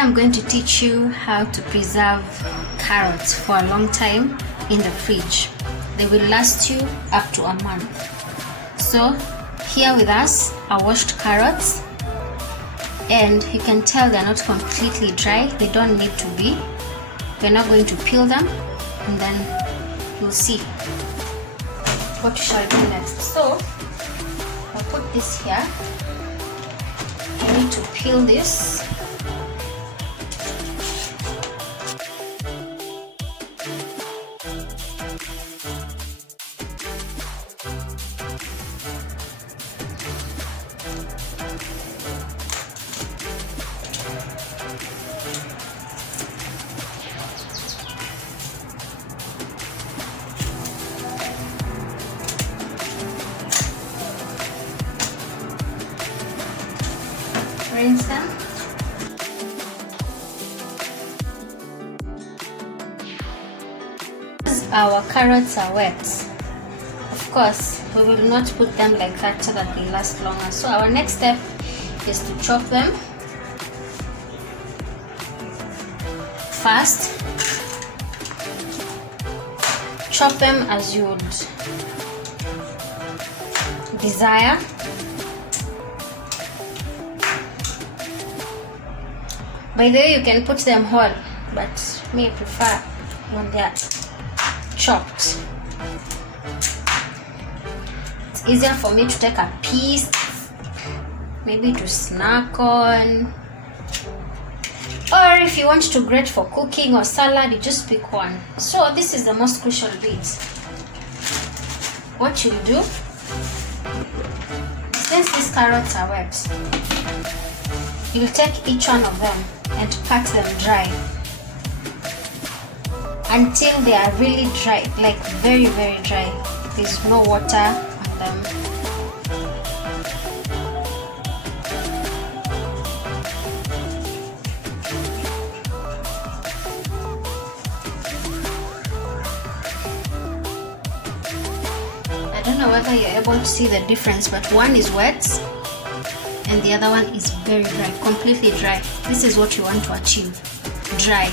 I'm going to teach you how to preserve carrots for a long time in the fridge. They will last you up to a month. So here with us are washed carrots, and you can tell they're not completely dry. They don't need to be. We're now going to peel them, and then you'll see what we shall do next. So I'll put this here. I need to peel this. Rinse them. Our carrots are wet. Of course, we will not put them like that so that they last longer. So our next step is to chop them. First, chop them as you would desire. By the way, you can put them whole, but me I prefer when they are chopped. It's easier for me to take a piece, maybe to snack on, or if you want to grate for cooking or salad, you just pick one. So this is the most crucial bit. What you do, since these carrots are wet, you'll take each one of them and pat them dry until they are really dry, like very dry. There's no water on them. I don't know whether you're able to see the difference, but one is wet and the other one is very dry, completely dry. This is what you want to achieve, dry.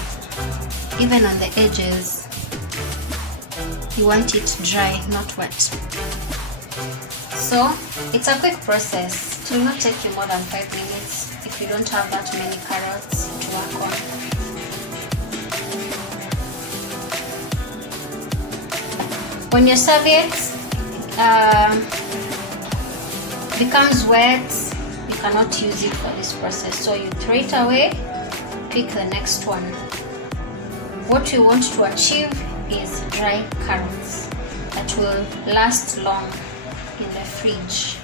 Even on the edges, you want it dry, not wet. So it's a quick process. It will not take you more than 5 minutes if you don't have that many carrots to work on. When your serviette becomes wet, cannot use it for this process, so you throw it away, pick the next one. What we want to achieve is dry carrots that will last long in the fridge.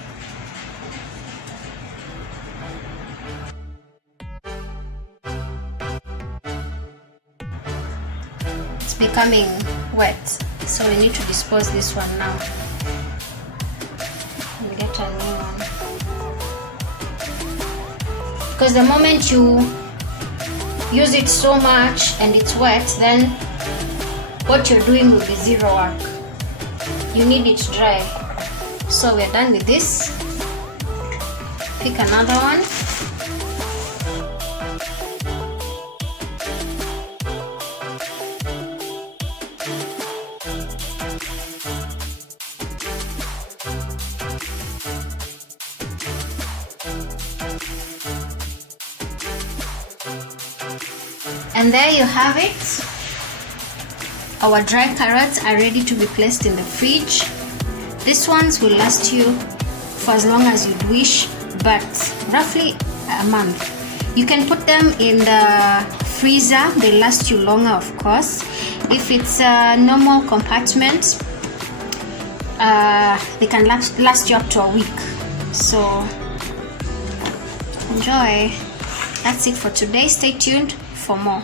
It's becoming wet, so we need to dispose this one now and get a new one. Because the moment you use it so much and it's wet, then what you're doing will be zero work. You need it dry. So we're done with this. Pick another one. And there you have it. Our dry carrots are ready to be placed in the fridge. These ones will last you for as long as you'd wish, but roughly a month. You can put them in the freezer. They last you longer, of course. If it's a normal compartment, they can last you up to a week. So enjoy. That's it for today. Stay tuned for more.